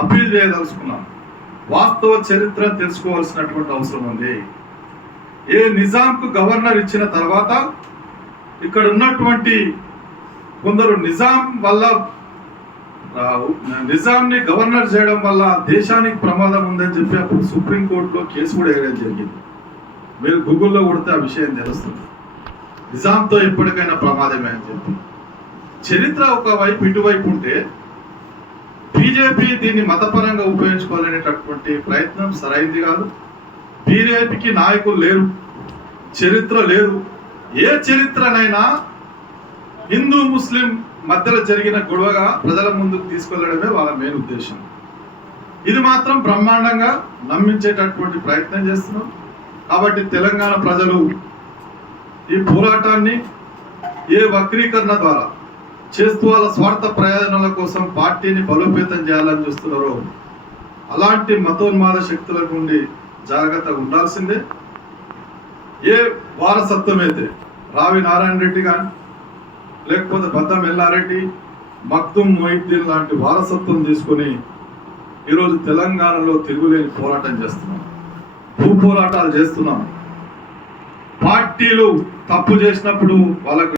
Appeal చేయదలుచుకున్నాం. వాస్తవ చరిత్ర తెలుసుకోవాల్సినటువంటి అవసరం ఉంది. ఏ నిజాంకు గవర్నర్ ఇచ్చిన తర్వాత ఇక్కడ ఉన్నటువంటి కొందరు నిజాం వల్ల నిజాంని గవర్నర్ చేయడం వల్ల దేశానికి ప్రమాదం ఉందని చెప్పి అప్పుడు సుప్రీంకోర్టులో కేసు కూడా వేయడం జరిగింది. మీరు గూగుల్లో కొడితే ఆ విషయం తెలుస్తుంది. నిజాంతో ఎప్పటికైనా ప్రమాదమే అని చెప్పి. చరిత్ర ఒకవైపు ఇటువైపు ఉంటే బీజేపీ దీన్ని మతపరంగా ఉపయోగించుకోవాలనేటటువంటి ప్రయత్నం సరైంది కాదు. బీజేపీకి నాయకులు లేరు చరిత్ర లేదు. ఏ చరిత్రనైనా హిందూ ముస్లిం మధ్యలో జరిగిన గొడవగా ప్రజల ముందుకు తీసుకెళ్ళడమే వాళ్ళ మెయిన్ ఉద్దేశం. ఇది మాత్రం బ్రహ్మాండంగా నమ్మించేటటువంటి ప్రయత్నం చేస్తున్నాం. కాబట్టి తెలంగాణ ప్రజలు ఈ పోరాటాన్ని ఏ వక్రీకరణ ద్వారా చేస్తూ వాళ్ళ స్వార్థ ప్రయోజనాల కోసం పార్టీని బలోపేతం చేయాలని చూస్తున్నారో. అలాంటి మతోన్మాద శక్తుల నుండి జాగ్రత్తగా ఉండాల్సిందే. ఏ వారసత్వం అయితే రావి నారాయణ రెడ్డి కానీ లేకపోతే బద్దం ఎల్లారెడ్డి మక్తుం మొయిద్దీన్ లాంటి వారసత్వం తీసుకొని ఈరోజు తెలంగాణలో తిరుగులేని పోరాటం చేస్తున్నాం. భూ పోరాటాలు చేస్తున్నాం. పార్టీలు తప్పు చేసినప్పుడు వాళ్ళకు